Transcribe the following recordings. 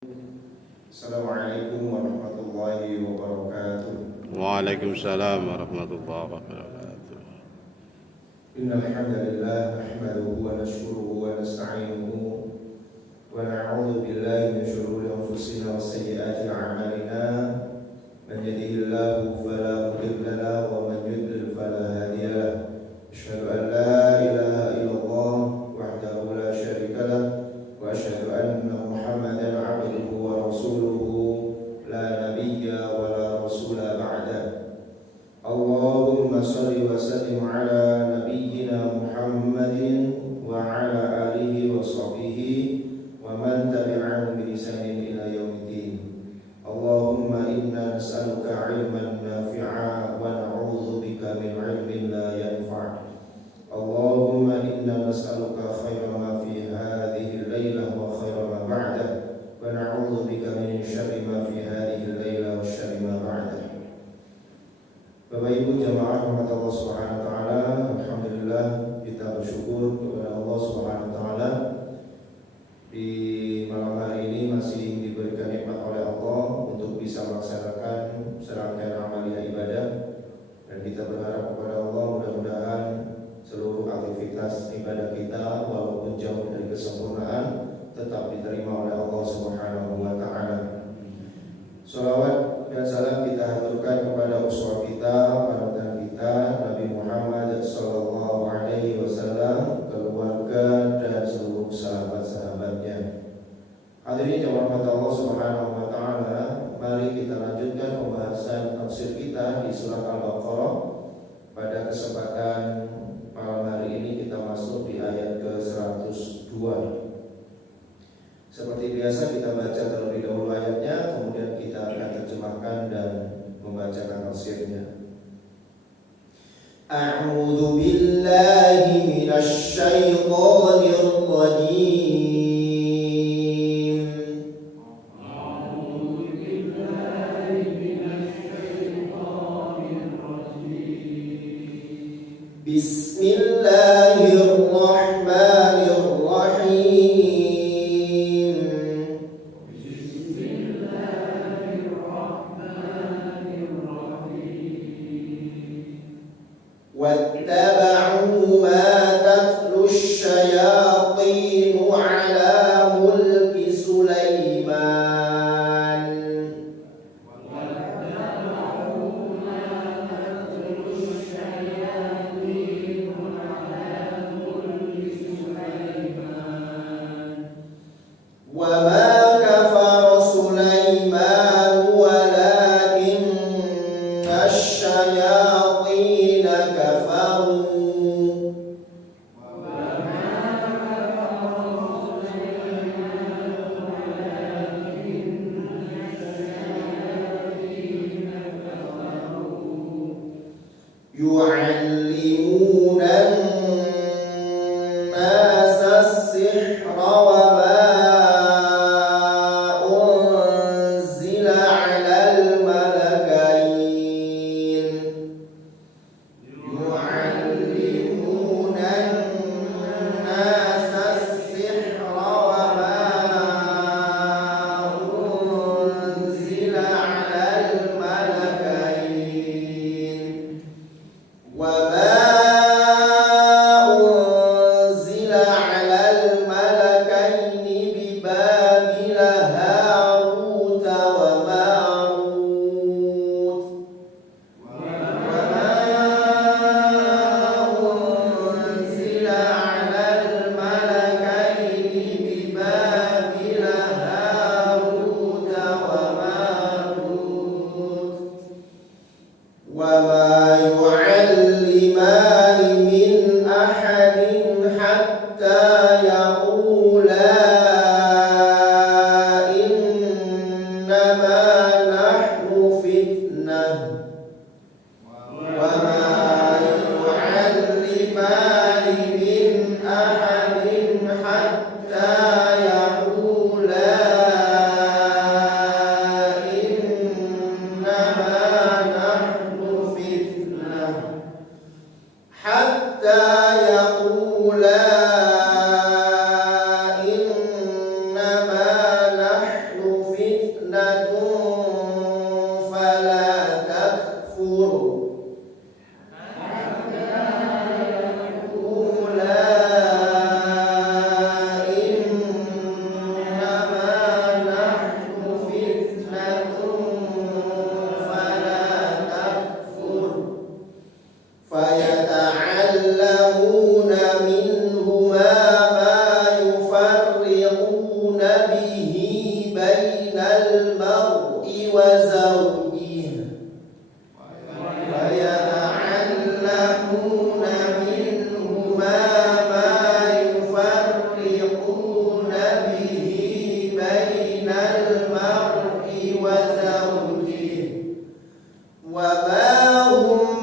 Assalamualaikum warahmatullahi wabarakatuh. Waalaikumsalam warahmatullahi wabarakatuh. Innal hamdalillah nahmaduhu wa nashkuruhu wa nasta'inuhu wa na'udzu billahi min shururi anfusina wa sayyiati a'malina. Man yahdihillahu fala mudilla lahu wa man yudlil fala hadiya lahu. Asyhadu an la ilaha illallah wahdahu la syarika lah wa asyhadu anna Muhammadan 'abduhu wa rasuluhu la nabiyya wa la rasula ba'da. Allahumma salli wa sallim ala nabiyyina Muhammadin wa ala alihi wa sahbihi wa man tabi'ahum bi ihsanin ila yaumiddin. Allahumma inna nas'aluka 'ilman nafi'a wa na'udzu bika min 'ilmin la yanfa'. Allahumma inna nas'aluka khaira ma fi hadhihi al-lailah wa khaira ma ba'dah wa na'udzu bika min syarri ma fi hadhihi al-lailah wa syarri ma ba'dah. Bapak Ibu jamaah rahmat Allah Subhanahu wa taala, alhamdulillah kita bersyukur kepada Allah Subhanahu wa taala di malam hari ini masih diberikan nikmat oleh Allah untuk bisa melaksanakan serangkaian amalia ibadah, dan kita berharap kepada Allah mudah-mudahan seluruh aktivitas ibadah kita walaupun jauh dari kesempurnaan tetap diterima oleh Allah Subhanahu wa taala. Shalawat dan salam kita haturkan kepada uswah kita, panutan kita, Nabi Muhammad sallallahu alaihi wasallam, keluarga dan seluruh sahabat-sahabatnya. Hadirin yang dirahmati Allah Subhanahu wa taala, mari kita lanjutkan pembahasan tafsir kita di surah Al-Baqarah. Pada kesempatan malam hari ini kita masuk di ayat ke-102. Seperti biasa kita baca terlebih dahulu ayatnya, kemudian kita akan terjemahkan dan membacakan tafsirnya. A'udzu billahi minasy syaithanir rajim. A'udzu billahi minasy syaithanir rajim. Bismillahirrahmanirrahim. واتبعوا ما تتلو الشياطين على ملك سليمان وما كفر سليمان ولكن الشياطين كفروا يعلمون الناس السحر وما أنزل على الملكين يعلمون الناس السحر وما أنزل على الملكين وما أنزل على الملكين ببابل هاروت وماروت وما أنزل على الملكين ببابل هاروت وماروت وما يعلمان من أحد حتى يقولا إنما نحن فتنة وما يعلمان من أحد حتى يقولا إنما نحن فتنة حتى يقولا إنما نحن bainal mar'i wa zawjihi wa yata'allamuna minhuma ma yufarriquna bihi bainal mar'i wa zawjihi wa ma hum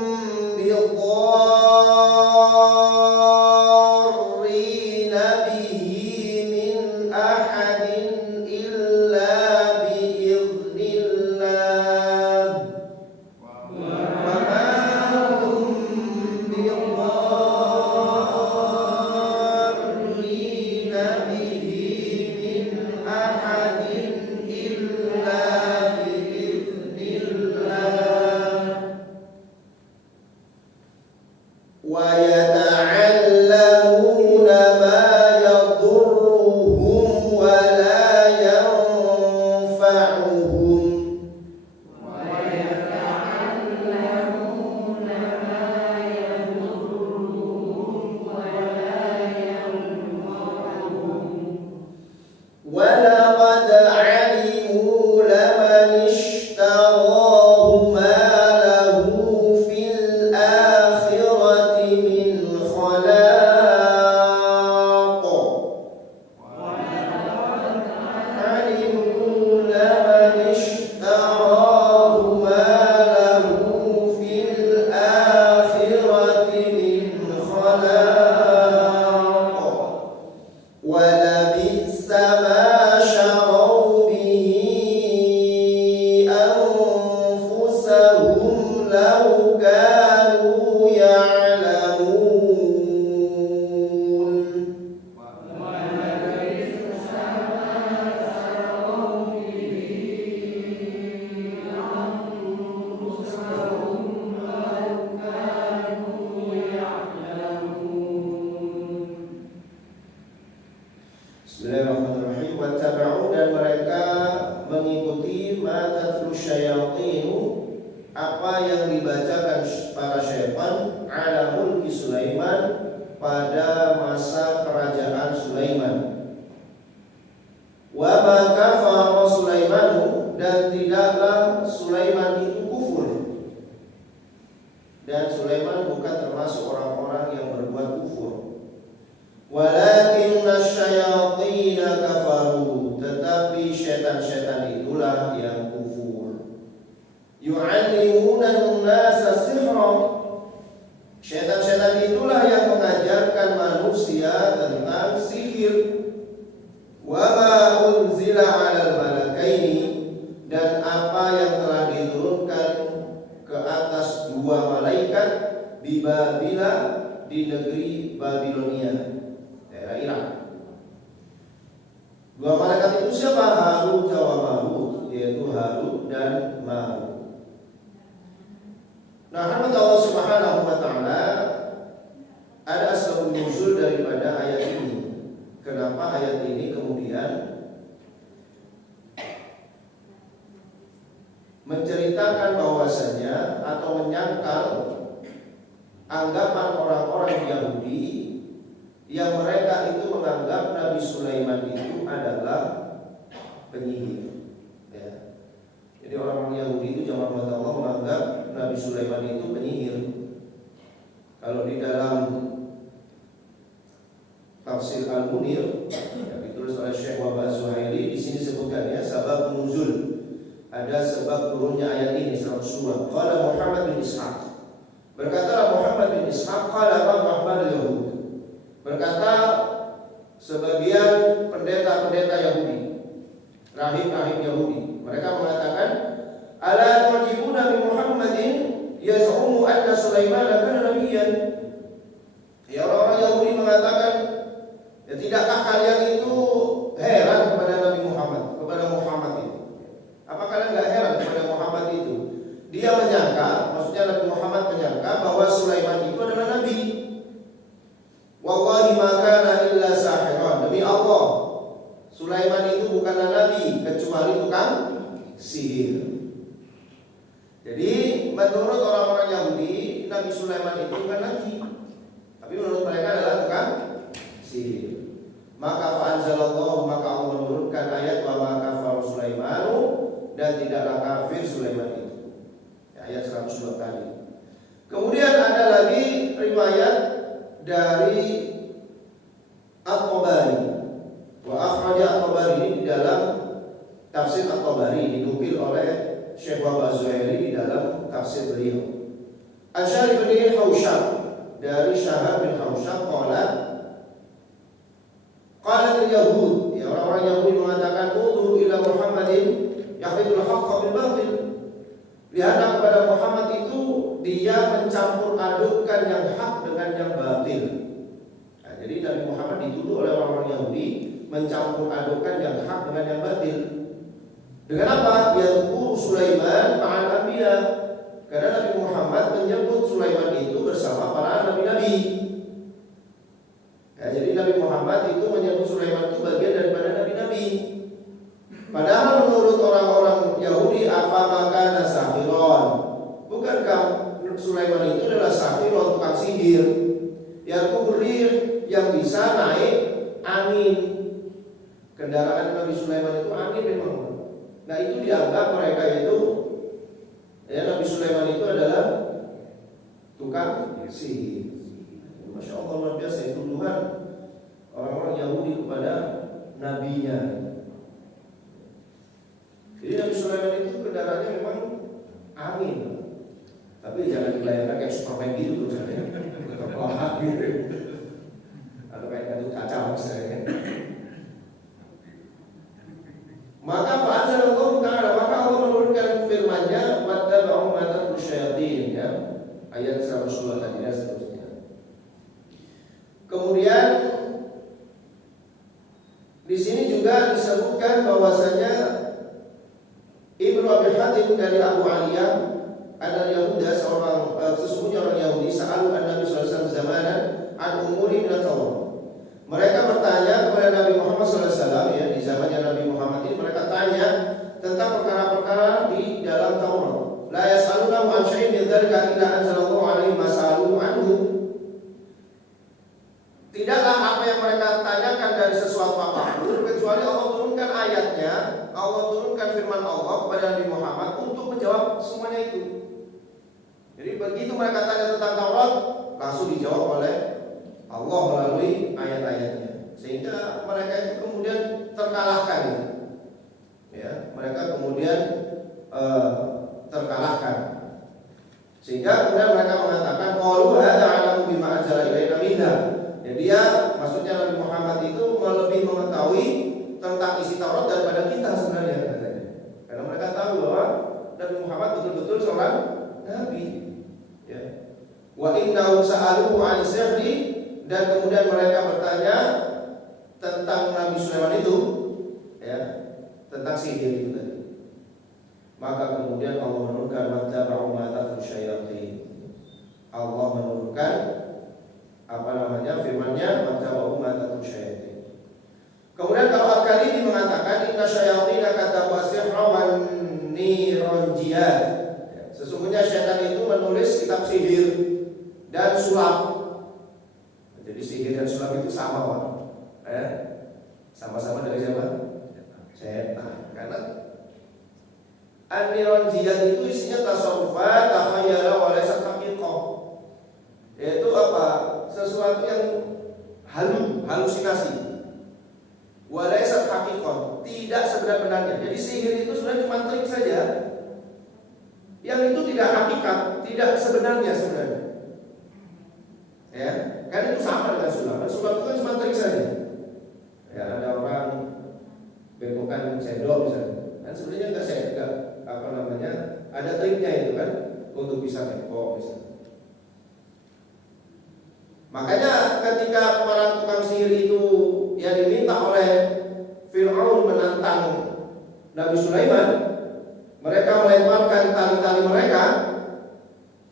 Bismillahirrahmanirrahim. Wattaba'u, dan mereka mengikuti ma tatlu syayatinu, apa yang dibacakan para syaitan ala mulki Sulaiman, pada masa kerajaan Sulaiman. Wa ma kafara Sulaimanu, dan tidaklah Sulaiman itu kufur. Dan Sulaiman bukan termasuk orang-orang yang berbuat kufur. Walakinna syayatina kafaru, tetapi syaitan-syaitan itulah yang kufur. Yu'allimuna an-nasa sihra, syaitan-syaitan itulah yang mengajarkan manusia tentang sihir. Wa ma unzila 'alal malakaini, dan apa yang telah diturunkan ke atas dua malaikat di Babila, di negeri Babilonia, Irak. Dua malaikat itu siapa? Harut wa Marut, yaitu Harut dan Marut. Nah, rahmat Allah Subhanahu wa taala, ada asbabun nuzul daripada ayat ini. Kenapa ayat ini kemudian menceritakan bahwasanya atau menyangkal anggapan orang-orang Yahudi yang mereka itu menganggap Nabi Sulaiman itu adalah penyihir. Ya. Jadi orang-orang Yahudi itu zaman Allah menganggap Nabi Sulaiman itu penyihir. Kalau di dalam tafsir Al-Munir yang ditulis oleh Syekh Wahab Az-Zuhaili, di sini sebutkan ya sabab nuzul. Ada sebab turunnya ayat ini 102. Qala Muhammad bin Ishaq. Berkatalah Muhammad bin Ishaq, qala Muhammad Yahud. Berkata sebagian pendeta-pendeta Yahudi, rahib-rahib Yahudi, mereka mengatakan, ala tu'jibuna bi Muhammadin yaz'umu anna Sulaiman kana nabiyyan. Ya, orang-orang Yahudi mengatakan, ya, tidakkah kalian itu heran kepada Nabi Muhammad, kepada Muhammad itu? Apa kalian enggak heran kepada Muhammad itu? Dia menyangka, maksudnya Nabi Muhammad menyangka bahwa Sulaiman itu adalah nabi. Wallahi ma kana illa sahiran, demi Allah, Sulaiman itu bukanlah nabi kecuali tukang sihir. Jadi menurut orang-orang Yahudi, Nabi Sulaiman itu bukan nabi, tapi menurut mereka adalah tukang sihir. Maka fa'anzalallahu, maka Allah menurunkan ayat wa ma kafara dan tidaklah kafir Sulaiman itu. Ayat 102 tadi. Kemudian ada lagi riwayat dari At-Tabari. Wa akhraja At-Tabari ini di dalam tafsir At-Tabari, dinukil oleh Syekh Wahab Az-Zuhairi di dalam tafsir beliau. Asy'ari bin Hausyab, dari Syahab bin Hausyab qala al-Yahud, ya orang-orang Yahudi mengatakan udhu ila Muhammadin yahdul haqqa bil batil. Lihatlah kepada Muhammad itu, dia mencampur adukkan yang hak dengan yang batil. Nah, jadi Nabi Muhammad dituduh oleh orang-orang Yahudi mencampur adukkan yang hak dengan yang batil. Dengan apa? Yaitu Sulaiman ma'al anbiya. Karena Nabi Muhammad menyebut Sulaiman itu bersama para nabi-nabi. Ya, jadi Nabi Muhammad itu menyebut Sulaiman itu bagian daripada nabi-nabi. Padahal menurut orang-orang Yahudi, apa makana sahiron? Bukankah Sulaiman itu adalah sahiron, tukang sihir, yang kurir, yang bisa naik angin. Kendaraan Nabi Sulaiman itu angin memang. Nah, itu dianggap mereka itu, ya, Nabi Sulaiman itu adalah tukang sihir. Masya Allah, luar biasa tuduhan orang-orang Yahudi kepada nabinya. Jadi Nabi Sulaiman itu kendaraannya memang angin. Tapi jangan dibayangkan kayak Superman gitu tuh, atau kayak gandum kaca misalnya. Maka Allah Ta'ala, maka Allah menurunkan firman-Nya, wattaba'u ma tatlu syayatin, ya, ayat 102 tadi dan seterusnya. Kemudian di sini juga disebutkan bahwasanya Ibnu Abi Hatim dari Abu Aliyah, ada Yahuda, seorang sesungguhnya orang Yahudi, sa'alu an-Nabi sallallahu alaihi wasallam zamanan an umuri min at-Taurat. Mereka bertanya kepada Nabi Muhammad sallallahu alaihi wasallam, ya, di zamannya Nabi Muhammad ini mereka tanya tentang perkara-perkara di dalam Taurat. La yas'aluna an syai'in min dzalika illa anzalallahu alaihi ma sa'aluhu anhu. Tidaklah apa yang mereka tanyakan dari sesuatu apapun kecuali Allah turunkan ayatnya, Allah turunkan firman Allah kepada Nabi Muhammad untuk menjawab semuanya itu. Jadi begitu mereka tanya tentang Taurat, langsung dijawab oleh Allah melalui ayat-ayatnya, sehingga mereka itu kemudian terkalahkan. Ya, mereka kemudian terkalahkan. Sehingga kemudian mereka mengatakan qalu hadza 'alamu bima anzala ilaina minna. Ya, dia maksudnya Nabi Muhammad itu lebih mengetahui tentang isi Taurat daripada kita sebenarnya, katanya. Karena mereka tahu bahwa Nabi Muhammad betul-betul seorang nabi. Ya. Wa innahu sa'aluhu 'an sihri, dan kemudian mereka bertanya tentang Nabi Sulaiman itu, ya, tentang sihir itu tadi. Maka kemudian Allah menurunkan wattaba'u ma tatlu syayatin. Allah menurunkan firman-Nya, wattaba'u ma tatlu syayatin. Kemudian kalau Al-Kalimi mengatakan inna syayatina katabu as-sihra wan niranjiyat. Sesungguhnya syaitan itu menulis kitab sihir dan sulap. Jadi sihir dan sulap itu sama, Pak. Sama-sama dari siapa? Setan. Karena an-niranjiyat itu isinya tasawufat, takhayyala wa laysa haqiqah. Yaitu apa? Sesuatu yang halusinasi. Wa laysa haqiqah, tidak sebenar-benarnya. Jadi sihir itu sebenarnya cuma trik saja. Yang itu tidak hakikat, tidak sebenarnya. Ya, kan itu sama dengan sulap. Sulap itu kan cuma trik saja. Ya, ada orang bentukan sendok misalnya. Kan sebenarnya enggak ada triknya itu kan untuk bisa bengkok misalnya. Makanya ketika para tukang sihir itu yang diminta oleh Fir'aun menantang Nabi Sulaiman, mereka melemparkan tali-tali mereka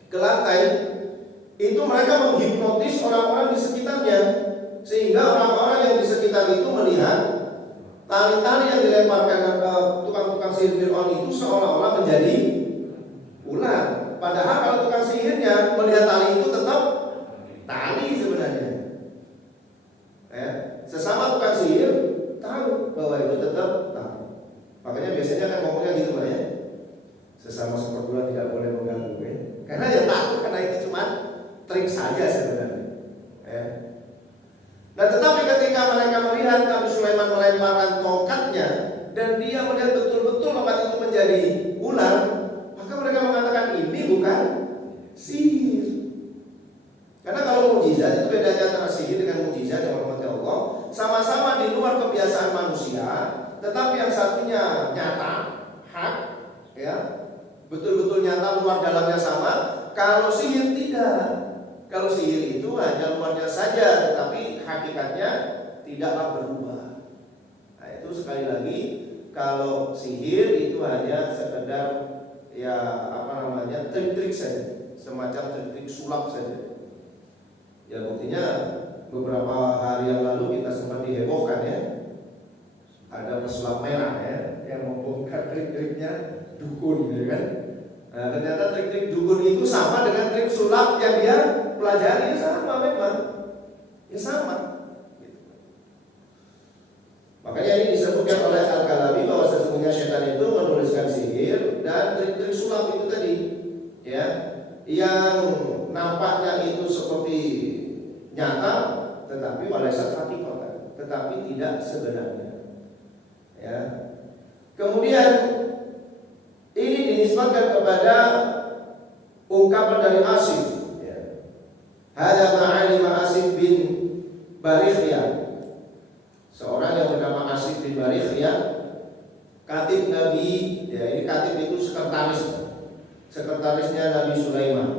ke lantai. Itu mereka menghipnotis orang-orang di sekitarnya, sehingga orang-orang yang di sekitar itu melihat tali-tali yang dilemparkan ke tukang-tukang sihir Fir'aun itu seolah-olah menjadi ular. Padahal kalau tukang sihirnya melihat tali itu tetap tali sebenarnya. Ya, sesama tukang sihir tahu bahwa itu tetap tali. Makanya biasanya kan ngomongnya gitu, ya. melemparkan tongkatnya dan dia melihat betul-betul tongkat itu menjadi ular, maka mereka mengatakan ini bukan sihir. Karena kalau mukjizat itu bedanya antara sihir dengan mukjizat yang dirahmati Allah, sama-sama di luar kebiasaan manusia, tetapi yang satunya nyata, hak, ya, betul-betul nyata, luar dalamnya sama. Kalau sihir tidak. Kalau sihir itu hanya luarnya saja, tetapi hakikatnya tidaklah berubah. Nah, itu sekali lagi, kalau sihir itu hanya sekedar trik-trik saja, semacam trik-trik sulap saja. Ya buktinya beberapa hari yang lalu kita sempat dihebohkan ya, ada pesulap merah ya yang membongkar trik-triknya dukun, ya kan? Nah, ternyata trik-trik dukun itu sama dengan trik sulap yang dia pelajari, sama memang, ya sama. Makanya ini disebutkan oleh Al-Kalabi bahwa sesungguhnya setan itu menuliskan sihir dan trik-trik sulap itu tadi, ya, yang nampaknya itu seperti nyata, tetapi walaysat haqiqatan, tetapi tidak sebenarnya. Ya. Kemudian ini dinisbatkan kepada ungkapan dari Asif. Ya. Hada ma'alima Asif bin Barikhya, seorang yang bernama Asif bin Barikhya, katib Nabi. Ya, ini katib itu sekretarisnya Nabi Sulaiman.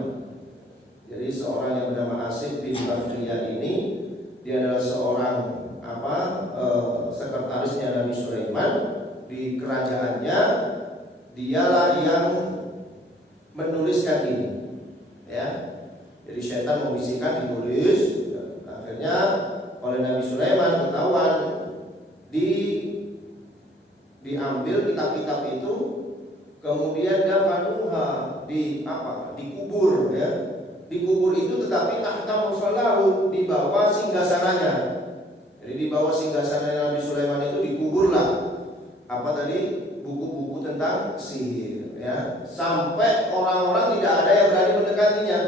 Jadi seorang yang bernama Asif bin Barikhya ini, dia adalah seorang sekretarisnya Nabi Sulaiman di kerajaannya. Dialah yang menuliskan ini, ya. Jadi syaitan membisikkan ditulis, akhirnya oleh Nabi Sulaiman ketahuan, diambil kitab-kitab itu, kemudian dafanuha dikubur, ya. Dikubur itu tetapi tahta musallahu, di bawah singgasananya. Jadi di bawah singgasananya Nabi Sulaiman itu dikuburlah buku-buku tentang sihir, ya, sampai orang-orang tidak ada yang berani mendekatinya.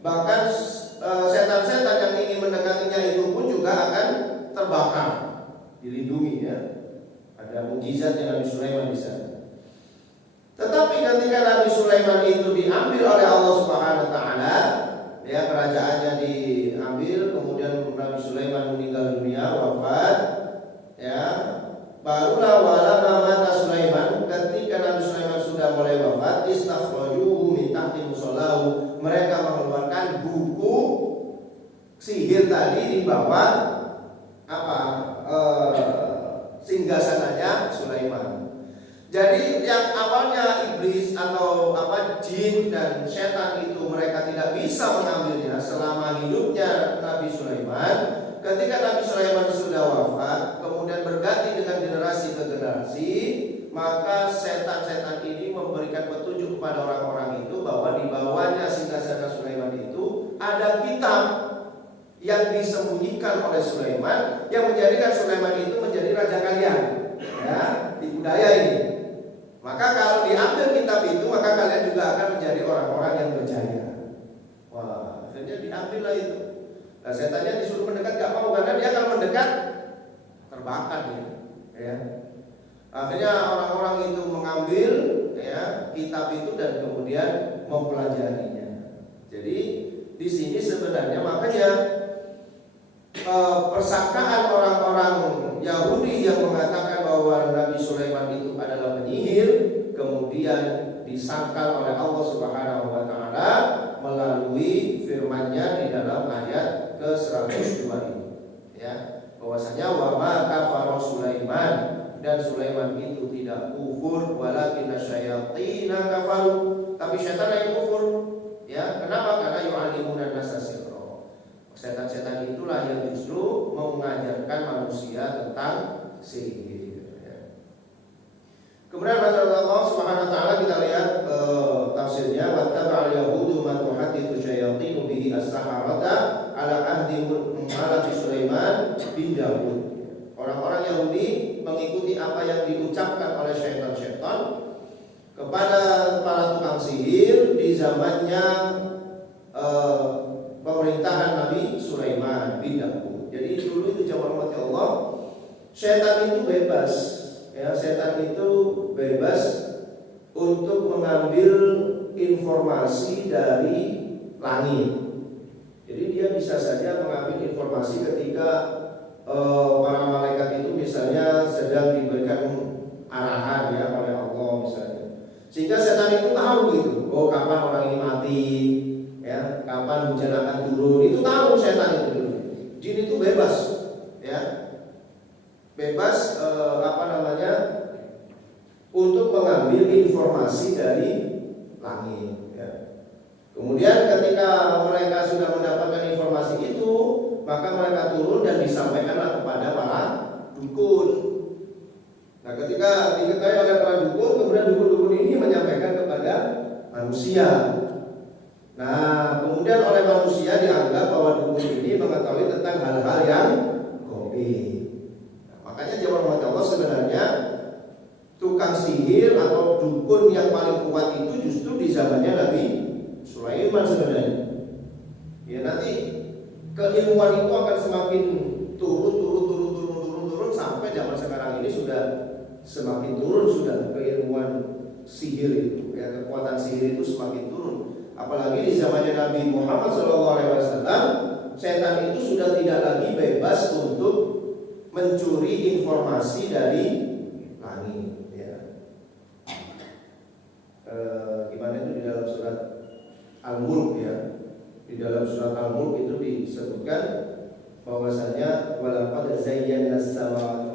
Bahkan setan-setan yang ingin mendekatinya itu pun juga akan terbakar, dilindungi, ya. Ada mukjizat yang Nabi Sulaiman di sana. Tetapi ketika Nabi Sulaiman itu diambil oleh Allah Subhanahu wa taala, ya, kerajaannya diambil, kemudian Nabi Sulaiman meninggal dunia, wafat, ya. Barulah walama mata Sulaiman, ketika Nabi Sulaiman sudah mulai wafat, istakhrajuhu min tahti musallahu, mereka mengeluarkan buku sihir tadi di bawah singgasananya Sulaiman. Jadi yang awalnya iblis atau jin dan setan itu mereka tidak bisa mengambilnya selama hidupnya Nabi Sulaiman. Ketika Nabi Sulaiman sudah wafat, kemudian berganti dengan generasi ke generasi, maka setan-setan ini memberikan petunjuk kepada orang-orang itu bahwa di bawahnya singgasana Sulaiman itu ada kitab yang disembunyikan oleh Sulaiman, yang menjadikan Sulaiman itu menjadi raja kalian, ya, di budaya ini. Maka kalau diambil kitab itu, maka kalian juga akan menjadi orang-orang yang berjaya. Wah, akhirnya diambillah itu. Nah, setannya disuruh mendekat gak mau, karena dia kalau mendekat terbakar dia, ya. Akhirnya orang-orang itu mengambil, ya, kitab itu dan kemudian mempelajarinya. Jadi di sini sebenarnya makanya persangkaan orang-orang Yahudi yang mengatakan bahwa Nabi Sulaiman itu adalah penyihir, kemudian disangkal oleh Allah Subhanahu wa taala melalui firman-Nya di dalam ayat ke-102 ini, ya, bahwasanya wa ma kafara Sulaiman, dan Sulaiman itu tidak kufur, walakin asyayatin kafaru, tapi syaitan yang kufur, ya. Kenapa? Karena yu'allimuna nasa sihra. Setan-setan itulah yang justru mengajarkan manusia tentang sihir, ya. Kemudian Allah Subhanahu wa taala, kita lihat tafsirnya, wattaba'al yahudu ma tuhaddithu syayatinu bihi as-saharata ala ahdi Nabi Sulaiman bin Daud. Orang-orang Yahudi mengikuti apa yang diucapkan oleh syaitan-syaitan kepada para tukang sihir di zamannya pemerintahan Nabi Sulaiman bin Daud. Jadi dulu itu zaman umat Allah, setan itu bebas, ya, setan itu bebas untuk mengambil informasi dari langit. Jadi dia bisa saja mengambil informasi ketika para malaikat itu misalnya sedang diberikan arahan ya oleh Allah misalnya. Sehingga setan itu tahu gitu, oh kapan orang ini mati, ya, kapan hujan akan turun, itu tahu setan itu. Jin itu bebas, ya, bebas untuk mengambil informasi dari langit. Ya. Kemudian ketika mereka sudah mendapatkan informasi itu, maka mereka turun dan disampaikanlah kepada para dukun. Nah, ketika diketahui oleh para dukun, kemudian dukun-dukun ini menyampaikan kepada manusia. Nah, kemudian oleh manusia dianggap bahwa dukun ini mengetahui tentang hal-hal yang gaib. Nah, makanya jemaah Allah sebenarnya tukang sihir atau dukun yang paling kuat itu justru di zamannya Nabi Sulaiman sebenarnya. Ya, nanti keilmuan itu akan semakin turun sampai zaman sekarang ini sudah semakin turun sudah keilmuan sihir itu, ya, kekuatan sihir itu semakin turun. Apalagi di zamannya Nabi Muhammad SAW, setan itu sudah tidak lagi bebas untuk mencuri informasi dari langit. Ya. Gimana itu di dalam surat Al-Mulk ya? Di dalam surat Al-Mulk itu disebutkan bahwasanya walaqad zayyana as-samawati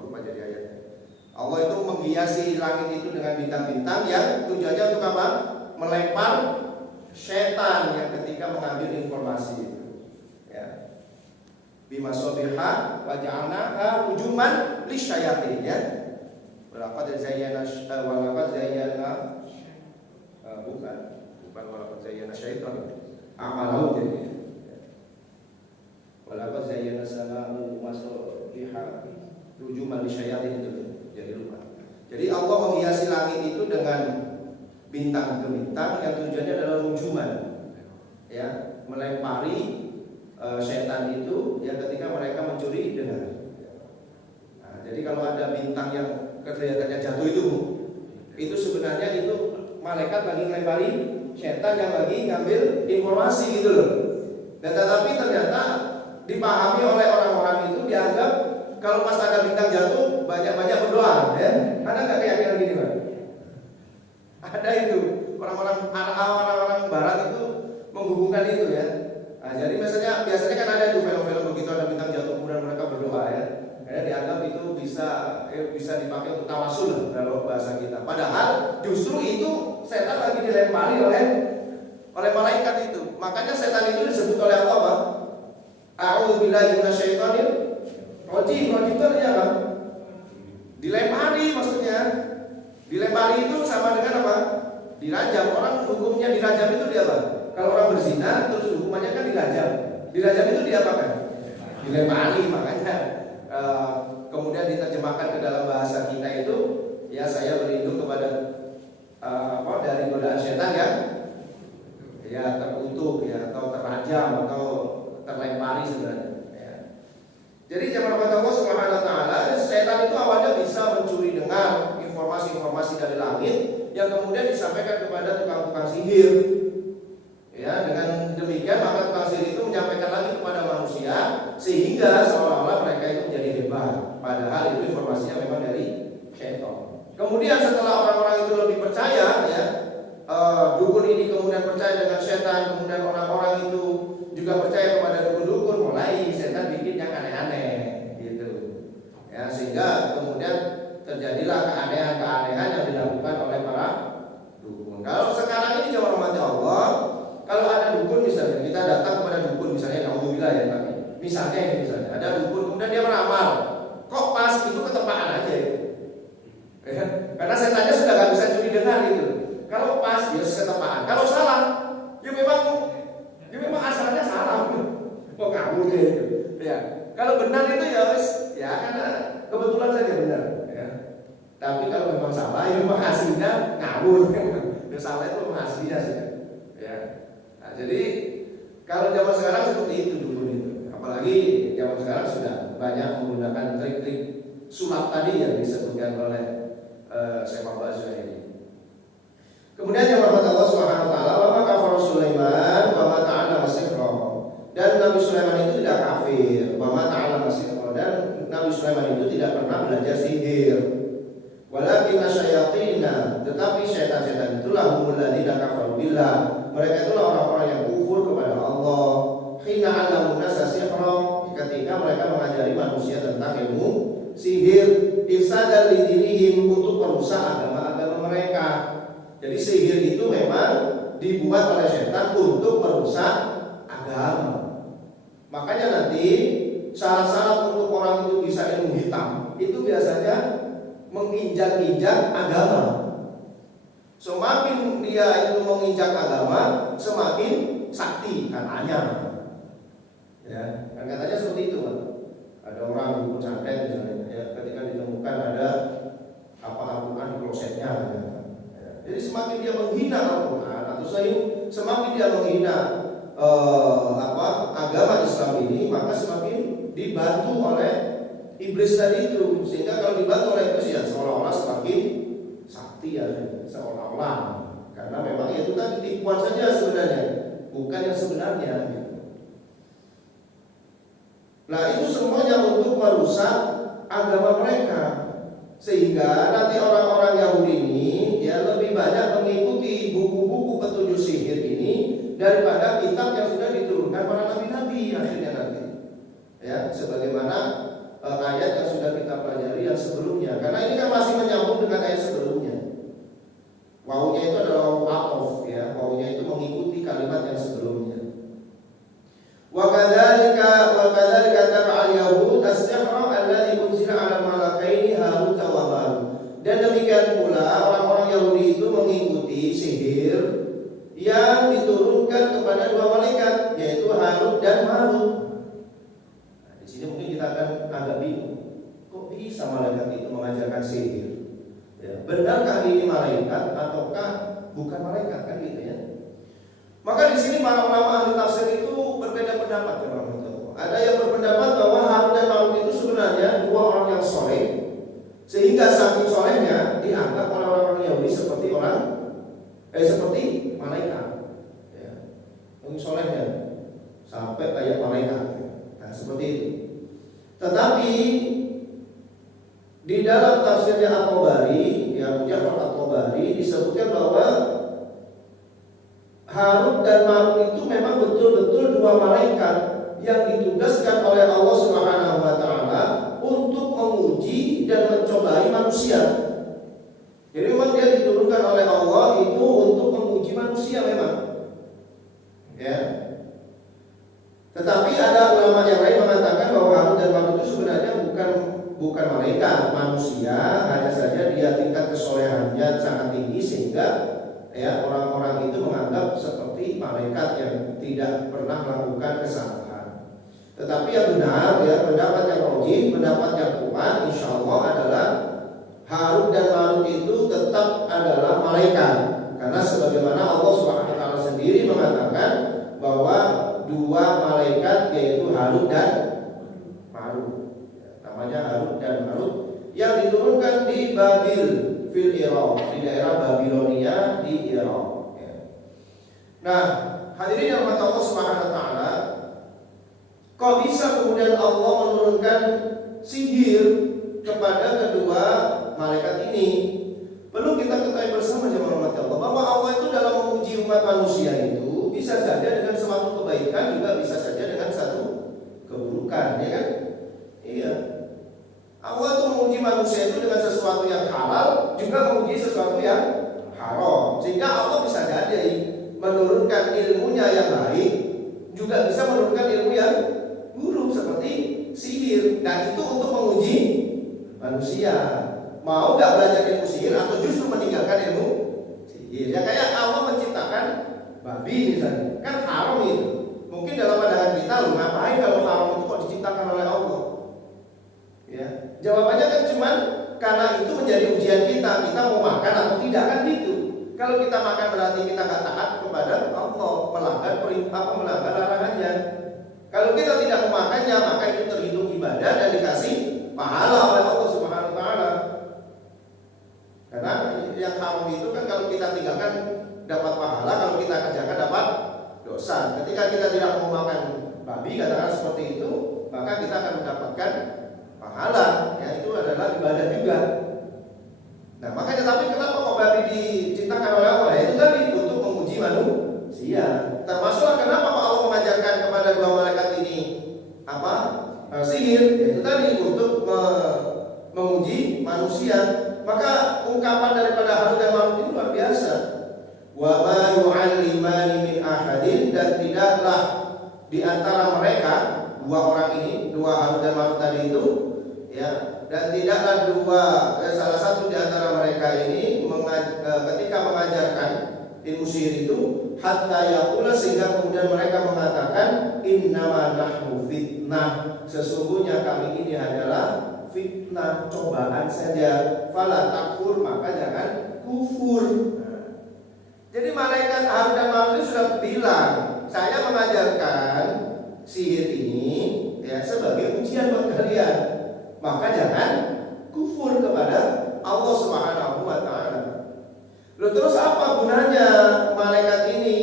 lupa jadi ayatnya. Allah itu menghiasi langit itu dengan bintang-bintang yang tujuannya untuk apa? Melempar setan yang ketika mengambil informasi itu. Ya. Bima sabiha wa ja'alnaha rujuman lisyayatin ya. Walaqad zayyana bukan walaqad zayyana syaitan amalahu jadi. Walaqad zayyana sama'u masabiha rujuman lisyayatin itu jadi lupa. Jadi Allah menghiasi langit itu dengan bintang ke bintang yang tujuannya adalah rujuman, ya, melempari setan itu ya ketika mereka mencuri dengar. Nah, jadi kalau ada bintang yang kelihatannya jatuh itu sebenarnya itu malaikat lagi melempari setan yang lagi ngambil informasi gitu loh. Dan tetapi ternyata dipahami oleh orang-orang itu dianggap kalau pas ada bintang jatuh banyak-banyak berdoa, ya. Ada nggak keyakinan gini, Pak? Ada itu orang-orang Barat itu menghubungkan itu ya. Nah, jadi biasanya kan ada itu film-film begitu ada bintang jatuh kemudian mereka berdoa ya. Karena dianggap itu bisa dipakai untuk tawasul dalam bahasa kita. Padahal justru itu setan lagi dilempari oleh malaikat itu. Makanya setan itu disebut oleh Allah apa? A'udzubillahi minasyaitonir rajim. Rajim itu artinya apa? Dilempari maksudnya. Dilempari itu sama dengan apa? Dirajam. Orang hukumnya dirajam itu dia apa? Kalau orang berzina terus hukumannya kan dirajam. Dirajam itu dia apa kan? Dilempari. Makanya kemudian diterjemahkan ke dalam bahasa kita itu ya saya berlindung kepada dari godaan setan ya terkutuk ya atau terajam atau terlempari sebenarnya. Ya. Jadi jemaah Allah Subhanahu wa taala, setan itu awalnya bisa mencuri dengar informasi-informasi dari langit yang kemudian disampaikan kepada tukang-tukang sihir. Ya, dengan demikian maka tukang sihir itu menyampaikan lagi kepada manusia sehingga seolah-olah mereka itu menjadi hebat. Padahal itu informasinya memang dari setan. Kemudian setelah orang-orang itu lebih percaya, ya, dukun ini kemudian percaya dengan setan, kemudian orang-orang itu juga percaya kepada dukun-dukun, mulai setan bikin yang aneh-aneh, gitu. Ya, sehingga kemudian terjadilah keanehan-keanehan yang dilakukan oleh para dukun. Kalau sekarang ini jemaah rahmat Allah, kalau ada dukun misalnya, kita datang kepada dukun misalnya, naudzubillah ya Pak. Misalnya ada dukun kemudian dia meramal, kok pas itu ketepaan aja itu. Ya, karena setannya sudah gak bisa curi dengar gitu. Kalau pas ya ketepaan. Kalau salah, ya memang asalnya salah. Kok ngawur gitu. Ya. Kalau benar itu ya karena kebetulan saja benar. Ya. Tapi kalau memang salah, ya memang hasilnya ngawur. Yang salah itu memang hasilnya sih. Ya. Nah, jadi kalau zaman sekarang seperti itu dulu itu. Apalagi zaman sekarang sudah banyak menggunakan trik-trik sulap tadi yang disebutkan oleh Syekh Muhammad Zuhairi. Kemudian yang berkata Allah Subhanahu wa taala, "Wa ma kafara Sulaiman wa ma ta'allama sihra." Dan Nabi Sulaiman itu tidak kafir, wa ma ta'allama sihra, dan Nabi Sulaiman itu tidak pernah belajar sihir. Walakinna syayatina, tetapi syaitan-syaitan itulah humul ladzina kafaru billah. Mereka itulah orang-orang yang kufur kepada Allah. Hina 'allamun nasa sihra, ketika mereka mengajari manusia tentang ilmu sihir, ifsadan lidinihim, untuk merusak agama-agama mereka. Jadi sihir itu memang dibuat oleh setan untuk merusak agama. Makanya nanti syarat-syarat untuk orang itu bisa ilmu hitam itu biasanya menginjak-injak agama. Semakin dia itu menginjak agama, semakin sakti katanya. Ya, kan katanya seperti itu, kan. Ada orang di pesantren misalnya, ya, ketika ditemukan ada Al-Quran di klosetnya, ya. Jadi semakin dia menghina Al-Quran atau semakin dia menghina agama Islam ini, maka semakin dibantu oleh iblis tadi itu. Sehingga kalau dibantu oleh iblis ya seolah-olah semakin sakti ya, seolah-olah. Karena memang itu kan tipuan saja sebenarnya, bukan yang sebenarnya. Nah itu semuanya untuk merusak agama mereka, sehingga nanti orang-orang Yahudi ini ya lebih banyak mengikuti buku-buku petunjuk sihir ini daripada kitab yang sudah diturunkan para nabi-nabi akhirnya nanti. Ya, sebagaimana ayat yang sudah kita pelajari yang sebelumnya. Karena ini kan masih menyambung dengan ayat sebelumnya. Wawunya itu adalah wawu atof, ya. Wawunya itu mengikuti kalimat yang sebelumnya. Wa kadzalika taba'al yahud as-sihra alladzi unzila 'ala malakaini Harut wa Marut. Dan demikian pula orang-orang Yahudi itu mengikuti sihir yang diturunkan kepada dua malaikat, yaitu Harut dan Marut. Nah, di sini mungkin kita akan agak bingung. Kok bisa malaikat itu mengajarkan sihir? Ya, benarkah ini malaikat ataukah bukan malaikat, kan gitu ya? Maka di sini para ulama ahli tafsir itu berbeda pendapat, teman-teman. Ada yang berpendapat bahwa Harut dan Marut itu sebenarnya dua orang yang soleh, sehingga saking solehnya dianggap oleh orang-orang Yahudi seperti seperti malaikat. Ya, mungkin solehnya sampai kayak malaikat. Nah seperti itu. Tetapi di dalam tafsirnya At-Tabari, yang Ja'far At-Tabari disebutkan bahwa Harut dan Marut itu memang betul-betul dua malaikat yang ditugaskan oleh Allah Subhanahu wa taala untuk menguji dan mencobai manusia. Jadi memang dia diturunkan oleh Allah itu untuk menguji manusia memang. Ya. Tetapi ada ulama yang lain mengatakan bahwa Harut dan Marut itu sebenarnya bukan malaikat, manusia, hanya saja dia tingkat kesolehannya sangat tinggi sehingga ya orang-orang itu menganggap seperti malaikat yang tidak pernah melakukan kesalahan. Tetapi yang benar ya, pendapat yang rajih, pendapat yang kuat insya Allah adalah Harut dan Marut itu tetap adalah malaikat. Karena sebagaimana Allah Subhanahu wa taala sendiri mengatakan bahwa dua malaikat yaitu Harut dan Marut. Namanya Harut dan Marut yang diturunkan di Babil fil Irak, di daerah Babilonia di Irak. Ya. Nah, hadirin yang dirahmati Allah Subhanahu wa taala, kok bisa kemudian Allah menurunkan sihir kepada kedua malaikat ini? Perlu kita ketahui bersama jemaah Allah bahwa Allah itu dalam menguji umat manusia itu bisa saja dengan suatu kebaikan, juga bisa saja dengan satu keburukan, ya kan? Iya. Allah itu menguji manusia itu dengan sesuatu yang halal, juga menguji sesuatu yang haram. Sehingga Allah bisa jadi menurunkan ilmunya yang baik, juga bisa menurunkan ilmu yang buruk seperti sihir. Nah itu untuk menguji manusia. Mau gak belajar ilmu sihir atau justru meninggalkan ilmu sihir? Ya kayak Allah menciptakan babi misalnya, kan haram itu. Mungkin dalam pandangan kita, loh ngapain kalau haram itu kok diciptakan oleh Allah? Ya, jawabannya kan cuman karena itu menjadi ujian kita mau makan atau tidak, kan gitu. Kalau kita makan berarti kita nggak taat kepada Allah, melanggar larangannya. Kalau kita tidak memakannya, maka itu terhitung ibadah dan dikasih pahala oleh Allah Subhanahu wa taala. Karena yang haram itu kan kalau kita tinggalkan dapat pahala, kalau kita kerjakan dapat dosa. Ketika kita tidak mau makan babi, katakan seperti itu, maka kita akan mendapatkan pahala. Ya, itu adalah ibadah juga. Nah, makanya tapi kenapa kok babi diciptakan oleh Allah? Itu tadi untuk menguji manusia. Termasuklah kenapa kok Allah mengajarkan kepada dua malaikat ini sihir? Itu tadi untuk menguji manusia. Maka ungkapan daripada Harut dan Marut itu luar biasa. Wa ma yu'allimani min ahadin, dan tidaklah di antara mereka dua orang ini, dua Harut dan Marut tadi itu, ya, dan tidaklah salah satu di antara mereka ini ketika mengajarkan ilmu sihir itu hatta yaqula, sehingga kemudian mereka mengatakan innama nahnu fitnah, sesungguhnya kami ini adalah fitnah, cobaan saja. Fala takfur, maka jangan kufur. Jadi malaikat Harut dan Marut itu sudah bilang, saya mengajarkan sihir ini ya sebagai ujian buat kalian, maka jangan kufur kepada Allah Subhanahu wa taala. Lalu terus apa gunanya malaikat ini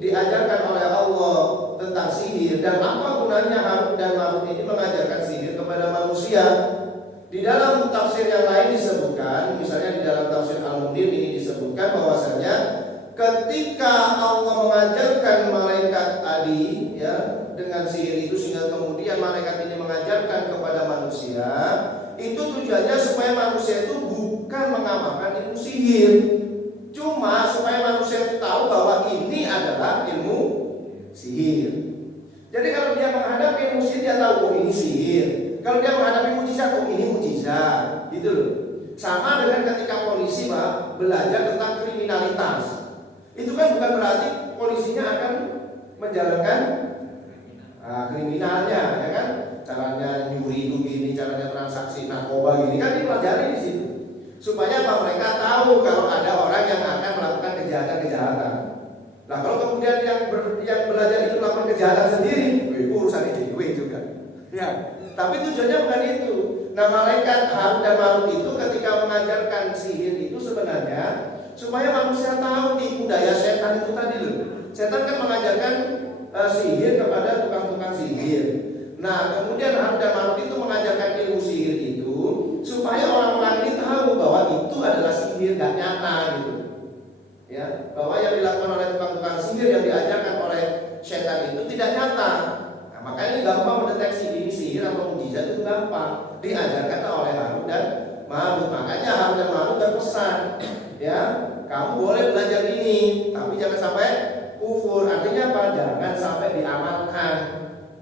diajarkan oleh Allah tentang sihir, dan apa gunanya Harut dan Marut ini mengajarkan sihir kepada manusia? Di dalam tafsir yang lain disebutkan, misalnya di dalam tafsir Al-Munir ini disebutkan bahwasanya ketika Allah mengajarkan malaikat tadi ya dengan sihir itu, sehingga kemudian malaikat ini mengajarkan kepada manusia, itu tujuannya supaya manusia itu bukan mengamalkan ilmu sihir, cuma supaya manusia itu tahu bahwa ini adalah ilmu sihir. Jadi kalau dia menghadapi ilmu sihir, dia tahu oh ini sihir. Kalau dia menghadapi mukjizat, oh ini mukjizat, gitu loh. Sama dengan ketika polisi belajar tentang kriminalitas. Itu kan bukan berarti polisinya akan menjalankan kriminalnya, ya kan? Caranya nyuri itu gini, caranya transaksi narkoba gini, kan dipelajari di situ. Supaya mereka tahu kalau ada orang yang akan melakukan kejahatan-kejahatan. Nah, kalau kemudian yang belajar itu melakukan kejahatan sendiri, urusan itu juga. Ya, tapi tujuannya bukan itu. Nah, malaikat Harut dan Marut itu ketika mengajarkan sihir itu sebenarnya supaya manusia tahu tipu daya setan itu tadi loh. Setan kan mengajarkan sihir kepada tukang-tukang sihir. Nah, kemudian Harut dan Marut itu mengajarkan ilmu sihir itu supaya orang-orang ini tahu bahwa itu adalah sihir, gak nyata gitu. Ya, bahwa yang dilakukan oleh tukang-tukang sihir yang diajarkan oleh setan itu tidak nyata. Nah, makanya ini gampang mendeteksi ini sihir atau mukjizat itu gampang. Diajarkan oleh Harut dan Marut. Makanya Harut dan Marut berpesan, ya, kamu boleh belajar ini, tapi jangan sampai kufur. Artinya apa? Jangan sampai diamalkan.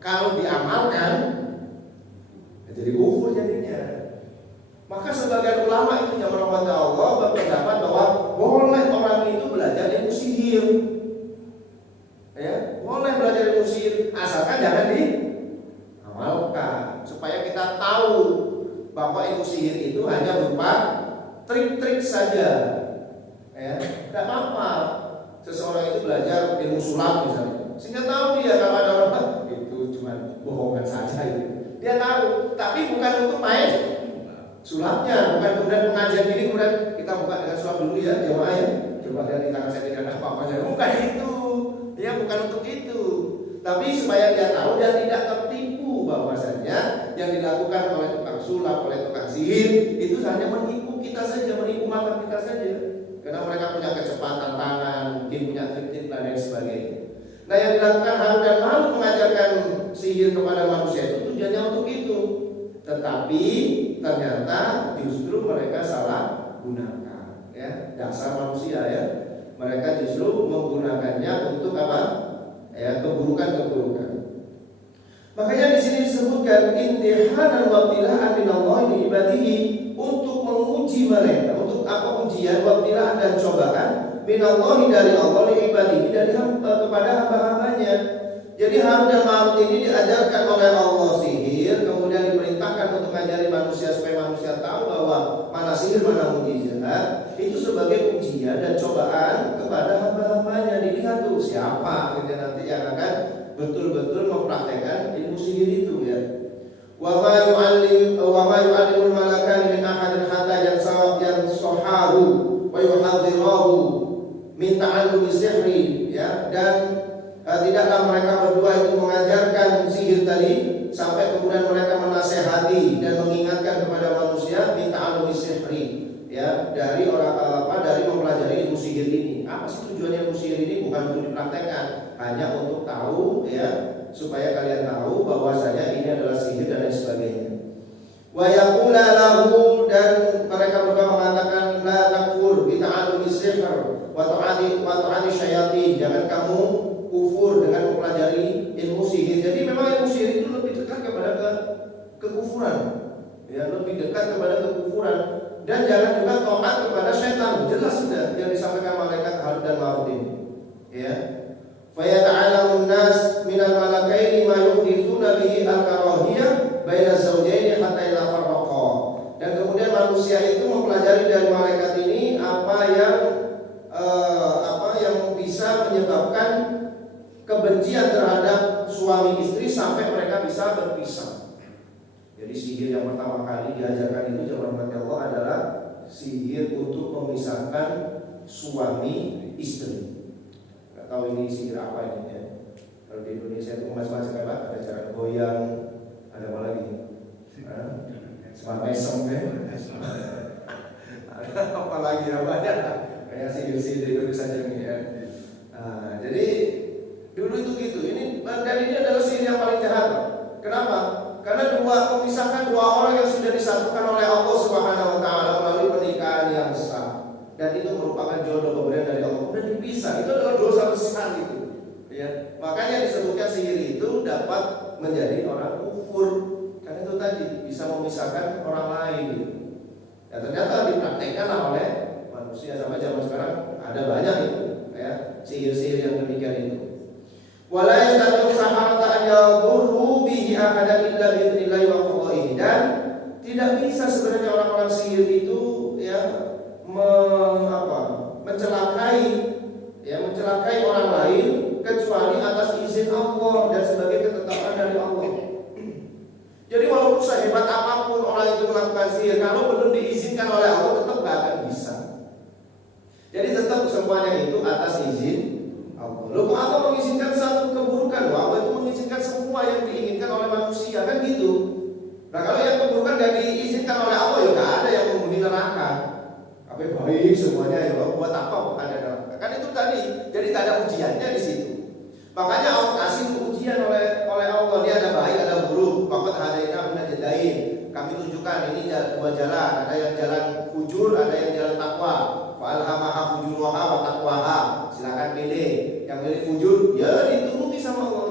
Kalau diamalkan, jadi kufur jadinya. Maka sebagian ulama itu yang merahmati Allah berpendapat bahwa boleh orang itu belajar ilmu sihir, ya, boleh belajar ilmu sihir asalkan jangan diamalkan, supaya kita tahu bahwa ilmu sihir itu hanya berupa trik-trik saja, ya, tidak apa-apa. Seseorang itu belajar ilmu sulap misalnya, sehingga tahu dia kalau ada orang itu cuma bohongan saja itu. Dia tahu, tapi bukan untuk main sulapnya, bukan kemudian pengajian ini kemudian kita buka dengan sulap dulu ya jemaah ya. Coba lihat di tangan saya tidak ada apa-apa, bukan itu. Ya, bukan untuk itu. Tapi supaya dia tahu dan tidak tertipu bahwasanya yang dilakukan oleh tukang sulap, oleh tukang sihir itu hanya menipu kita saja, menipu mata kita saja. Karena mereka punya kecepatan tangan, mungkin punya trik-trik dan lain sebagainya. Nah, yang dilakukan Harut dan Marut mengajarkan sihir kepada manusia itu tujuannya untuk itu. Tetapi ternyata justru mereka salah gunakan, ya, dasar manusia ya. Mereka justru menggunakannya untuk apa? Ya, keburukan-keburukan. Makanya di sini disebutkan imtihanan wa ibtilaan minallahi li ibadihi, untuk menguji mereka, untuk apa ujian wa ibtilaan dan cobaan minallahi dari Allah li ibadihi, dari kepada hamba-hambanya. Jadi Harut dan Marut ini diajarkan oleh Allah sihir, kemudian diperintahkan untuk mengajari manusia supaya manusia tahu bahwa mana sihir, mana mukjizat. Itu sebagai ujian dan cobaan kepada hamba-hambanya. Dilihat tuh siapa akhirnya nanti yang akan betul-betul mempraktekkan ilmu sihir itu ya. Wa ma yu'allimul malakani min ahadin hatta yansahahu wa yuhadhirahu min ta'allumi sihri ya. Dan tidaklah mereka berdua itu mengajarkan sihir tadi sampai kemudian mereka menasehati dan mengingatkan kepada manusia min ta'allumi sihri ya, dari dari mempelajari ilmu sihir ini. Apa sih tujuannya ilmu sihir ini? Bukan untuk dipraktekkan, hanya untuk tahu ya, supaya kalian tahu bahwasanya ini adalah sihir dan lain sebagainya. Wa yaqula lahu, dan mereka berdua mengatakan la takfur bi ta'allumi sihr wa ta'ani syayatin, jangan kamu kufur dengan mempelajari ilmu sihir. Jadi memang ilmu sihir itu lebih dekat kepada kekufuran ya, lebih dekat kepada kekufuran. Dan jangan juga taat kepada setan. Jelas sudah yang disampaikan malaikat Harut dan Marut ini ya. Fa yata'alamun nas minal malakaini ma yuhdithuna bihi al-karahiyah baina zawjaini hatta ila farraqa. Dan kemudian manusia itu mempelajari dari malaikat ini apa yang bisa menyebabkan kebencian terhadap suami istri sampai mereka bisa berpisah. Jadi sihir yang pertama kali diajarkan itu zaman Allah adalah sihir untuk memisahkan suami istri. Gak tahu ini sihir apa ini ya. Kalau di Indonesia itu macam-macam apa? Ada cara goyang, ada apa lagi? Smart mesem ya. Ada apa lagi namanya? Kayak sihir-sihir di Indonesia ini ya. Jadi dulu itu gitu. Dan ini adalah sihir yang paling jahat. Kenapa? Karena memisahkan dua orang yang sudah disatukan oleh Allah Subhanahu wa taala melalui pernikahan yang sah. Dan itu merupakan jodoh pemberian dari Allah. Kemudian dipisah, itu adalah dosa besar itu. Ya. Makanya disebutkan sihir itu dapat menjadi orang kufur. Karena itu tadi bisa memisahkan orang lain gitu. Ya, ternyata dipraktekkan oleh manusia sampai zaman sekarang ada banyak itu ya, sihir-sihir yang demikian itu. Wala yastati'u saharata an yadurru bihi ahadan illa bi idznillah wa qada'ihi. Dan tidak bisa sebenarnya orang-orang sihir itu ya mencelakai orang lain kecuali atas izin Allah dan sebagai ketetapan dari Allah. Jadi walaupun sehebat apapun orang itu melakukan sihir, kalau belum diizinkan oleh Allah tetap gak akan bisa. Jadi tetap semuanya itu atas izin Allah. Lalu Allah mengizinkan satu keburukan, Allah itu mengizinkan semua yang diinginkan oleh manusia, kan gitu. Nah kalau yang keburukan gak diizinkan oleh Allah, ya gak ada yang menghuni neraka. Apa baik semuanya ya, buat apa ada neraka? Kan itu tadi, jadi gak ada ujiannya di situ. Makanya Allah kasih ujian oleh Allah. Ini ada baik, ada buruk. Faqad hadaina najdain. Kami tunjukkan ini dua jalan. Ada yang jalan fujur, ada yang jalan takwa. Fa'alhamaha fujuraha wa taqwaha. Silakan pilih. Yang pilih fujur, ya dituruti sama Allah.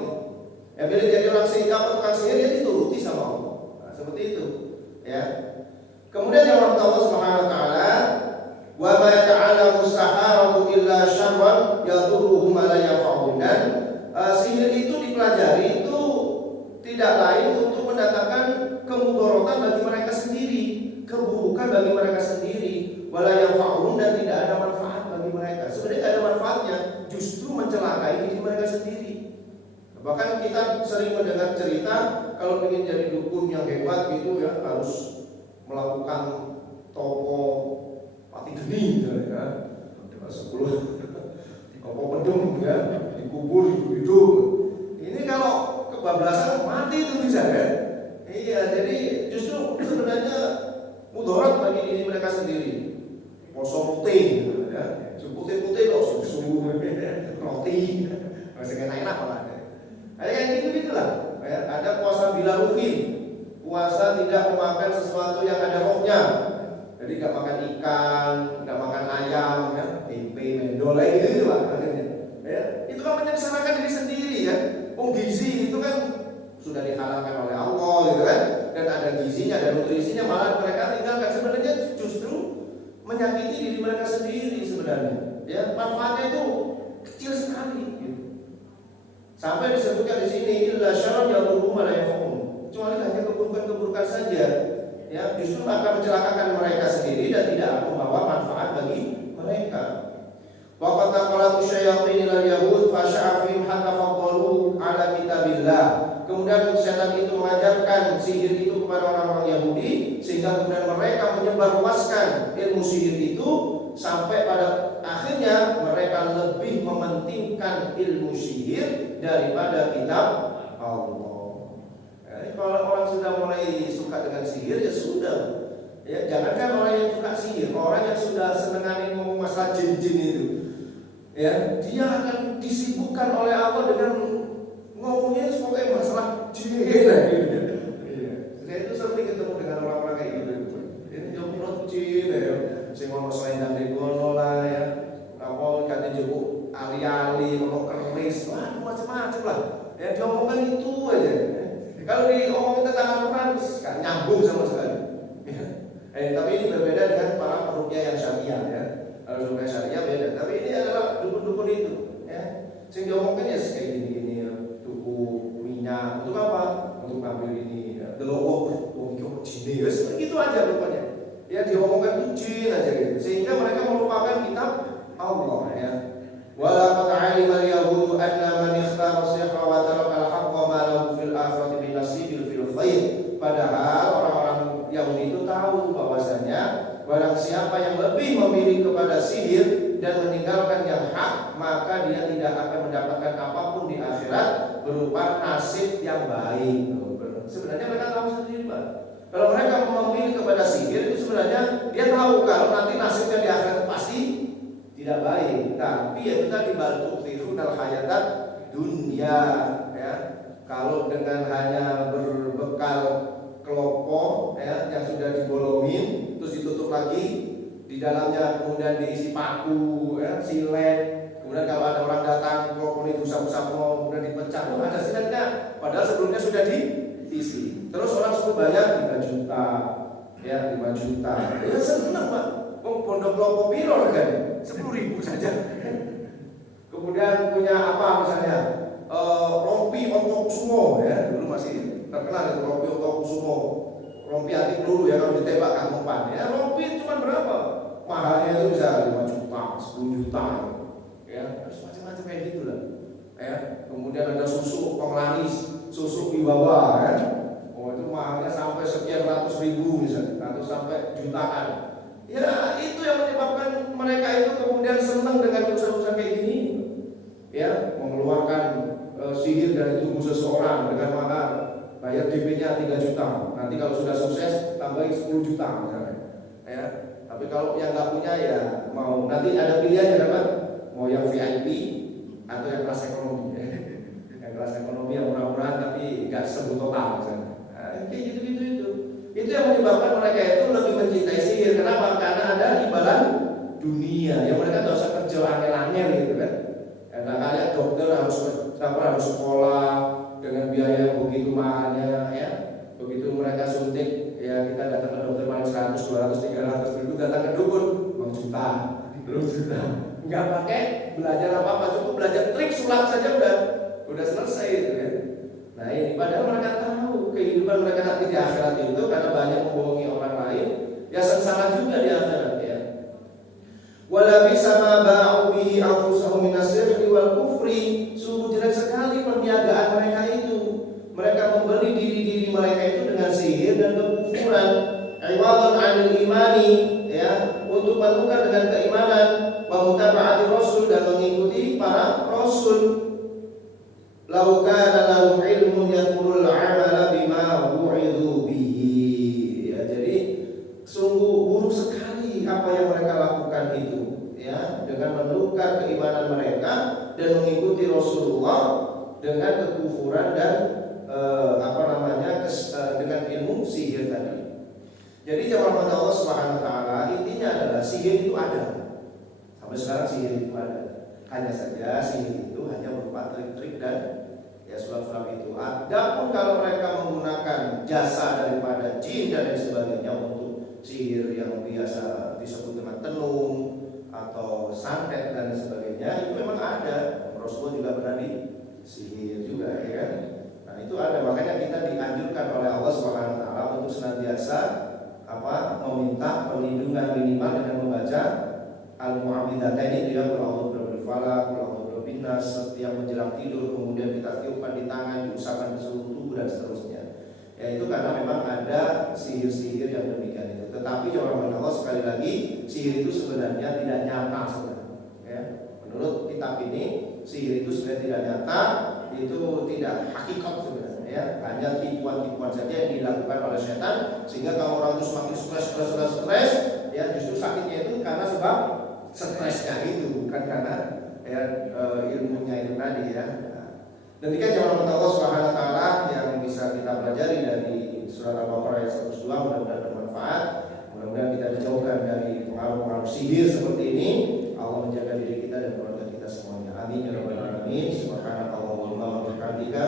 Yang pilih jadi orang sihir, tukang sihir, ya dituruti sama Allah. Nah, seperti itu. Ya. Kemudian yang Allah Subhanahu wa taala, wa ma ta'alamu saharatu illa syarran yadurruhum la yafa'un. Dan sihir itu dipelajari itu tidak lain untuk mendatangkan kemudorotan bagi mereka sendiri, keburukan bagi mereka sendiri, wala yafa'un, dan tidak ada manfaat bagi mereka. Sebenarnya tidak ada manfaatnya, justru mencelakai diri mereka sendiri. Bahkan kita sering mendengar cerita kalau ingin jadi dukun yang hebat gitu ya harus melakukan topo pati geni ya, 10 topo pedung ya, dikubur hidup. Ini kalau kebablasan mati itu bisa ya. Iya, jadi justru sebenarnya mudarat bagi diri mereka sendiri. Poso putih gitu ya. Putih-putih kok susu roti. Masih enak-enak malah. Kayak gitu-gitulah. Ada puasa bila ruhin. Puasa tidak memakan sesuatu yang ada rohnya. Jadi gak makan ikan, gak makan ayam ya, tempe, mendol gitu lah akhirnya. Ya, itu kan menyengsarakan diri sendiri ya. Gizi itu kan sudah dihalalkan oleh Allah gitu kan. Dan ada gizinya, ada nutrisinya, malah mereka tinggalkan. Sebenarnya justru menyakiti diri mereka sendiri sebenarnya. Ya, manfaatnya itu kecil sekali gitu. Sampai disebutkan di sini illa syarran yadurruhum la yaf'un. Kecuali hanya keburukan-keburukan saja. Ya, justru akan mencelakakan mereka sendiri dan tidak membawa manfaat bagi mereka. Wa qad taqalat syayatin lil yahud fa sya'afihim hatta faddalu ala kemudian setan itu mengajarkan sihir itu kepada orang-orang Yahudi, sehingga kemudian mereka menyebarluaskan ilmu sihir itu, sampai pada akhirnya mereka lebih mementingkan ilmu sihir daripada kitab Allah. Jadi kalau orang sudah mulai suka dengan sihir, ya sudah. Ya, jangankan orang yang suka sihir, orang yang sudah senengan ngomong masalah jin-jin itu, ya, dia akan disibukkan oleh Allah dengan ngomongnya sebagai masalah jin. Saya itu sering ketemu dengan orang-orang kayak gitu. Ini jomblo jin ya, sing ono selendang di kono lah ya. Apa katanya jebuk ali-ali, ono keris, waduh macam-macam lah. Ya diomongkan itu aja. Kalau diomongin tentang Al-Quran, gak nyambung sama sekali. Tapi ini berbeda dengan para peruqyah yang syariah ya. Kalau ruqyah syariah beda. Tapi ini adalah dukun-dukun itu, ya. Sing diomongkan ya kayak gini-gini ya. Tuku minyak untuk apa? Untuk ambil ini. Delok wong jin ya seperti itu aja rupanya. Ya diomongkan itu jin aja gitu. Sehingga mereka melupakan kitab Allah ya. Walaqad 'alima al-yahudu anna man ikhtara sihra wa taraka al-haqqa ma lahu fil akhirati min nasibin fil khair. Padahal orang-orang Yahudi itu tahu bahwasanya barang siapa yang lebih memilih kepada sihir dan meninggalkan yang hak, maka dia tidak akan mendapatkan apapun di akhirat berupa nasib yang baik. Sebenarnya mereka tahu sendiri, Pak. Kalau mereka memilih kepada sihir itu sebenarnya dia tahu kalau nanti nasibnya di akhirat pasti tidak baik. Tapi ya kita dibantu firunal hayatan dunia ya. Kalau dengan hanya berbekal kelompok ya, yang sudah dibolongin terus ditutup lagi, di dalamnya kemudian diisi paku ya, silet. Kemudian kalau ada orang datang kelompok itu sapu-sapu kemudian dipecah, ada siletnya padahal sebelumnya sudah diisi. Terus orang suruh bayar 3 juta ya, 5 juta. Ya seneng, Pak. Pondok kelompok piro kan 10.000 saja. Kemudian punya apa misalnya rompi Ontokusumo ya, dulu masih terkenal itu rompi Ontokusumo, rompi antik dulu ya, kalau ditembak kan umpan ya, rompi cuma berapa mahalnya itu bisa 5 juta 10 juta ya, terus macam-macam kayak gitu lah ya. Kemudian ada susu penglaris, susu wibawa ya, oh itu mahalnya sampai sekian ratus ribu misalnya, atau sampai jutaan ya. Itu yang menyebabkan mereka itu kemudian senang dengan urusan-urusan kayak gini ya, mengeluarkan sihir dari tubuh seseorang dengan mahar, bayar DP-nya 3 juta. Nanti kalau sudah sukses tambahin 10 juta misalnya. Ya. Tapi kalau yang nggak punya ya mau nanti ada pilihannya kan, Pak? Mau yang VIP atau yang kelas ekonomi. Yang kelas ekonomi yang murah-murahan tapi nggak sebut total misalnya. Nah, kayak gitu-gitu itu. Itu yang menyebabkan mereka itu lebih mencintai sihir. Kenapa? Karena ada imbalan dunia. Yang mereka nggak usah kerja angel-angel gitu kan. Karena kayak dokter harus sekolah dengan biaya yang begitu mahalnya ya. Begitu mereka suntik ya, kita datang ke dokter paling 100, 200, 300 ribu, datang ke dukun 5 juta, 10 juta. Enggak pakai belajar apa-apa, cukup belajar trik sulap saja udah selesai itu ya. Nah ini padahal mereka tahu kehidupan mereka nanti di akhirat itu karena banyak membohongi orang lain, ya sengsara juga di akhirat ya. Wala bisa ma ba'u bihi anfusahum min as-sihri wal kufri. Sungguh jelek sekali perniagaan mereka itu. Mereka membeli diri-diri mereka itu dengan sihir dan kekufuran, iwadan 'anil imani ya, untuk menukar dengan keimanan, wa mutaba'ati rasul, dan mengikuti para rasul. Lau kana lahum ilmun yadhkurul 'amala bima wu'idhu bihi. Ya, jadi sungguh buruk sekali apa yang mereka lakukan itu ya, dengan menukar keimanan mereka dan mengikuti Rasulullah dengan kekufuran dan dengan ilmu sihir tadi. Jadi jamaah Allah Subhanahu wa taala, intinya adalah sihir itu ada. Sampai sekarang sihir itu ada. Hanya saja sihir itu hanya berupa trik-trik dan ya sulap-sulap itu. Adapun kalau mereka menggunakan jasa daripada jin dan lain sebagainya untuk sihir yang biasa disebut dengan tenung atau santet dan sebagainya, itu memang ada. Rasulullah juga pernah disihir juga ya kan. Nah itu ada, makanya kita dianjurkan oleh Allah Subhanahu wa taala untuk senantiasa meminta perlindungan minimal dengan membaca al-mu'awwidzatain itu ya, qul a'udzu birabbil falaq, qul a'udzu birabbin nas, setiap menjelang tidur, kemudian kita tiupkan di tangan, diusapkan ke seluruh tubuh kutu dan seterusnya. Yaitu karena memang ada sihir-sihir yang demikian itu. Tetapi jawab Allah sekali lagi, sihir itu sebenarnya tidak nyata sebenarnya. Ya. Menurut kitab ini, sihir itu sebenarnya tidak nyata, itu tidak hakikat sebenarnya. Ya. Hanya tipuan-tipuan saja yang dilakukan oleh setan, sehingga kalau orang itu semakin stres, ya justru sakitnya itu karena sebab stresnya itu, bukan karena ilmunya itu tadi ya. Demikian jawaban Allah Subhanahu wa taala yang bisa kita pelajari dari surat Al-Baqarah ayat 102, mudah-mudahan bermanfaat. Mudah-mudahan kita dijauhkan dari pengaruh-pengaruh sihir seperti ini. Allah menjaga diri kita dan keluarga kita semuanya. Amin ya rabbal alamin. Subhanakallahumma wa bihamdika